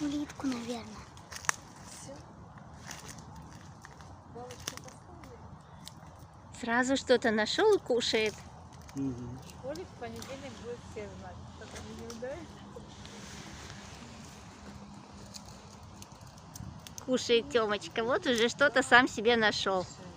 Улитку, наверное. Все. Галочку поставили. Сразу что-то нашел и кушает. Школе в понедельник будет все знать, что там не ударит. Кушает Тёмочка. Вот уже что-то сам себе нашел. Все.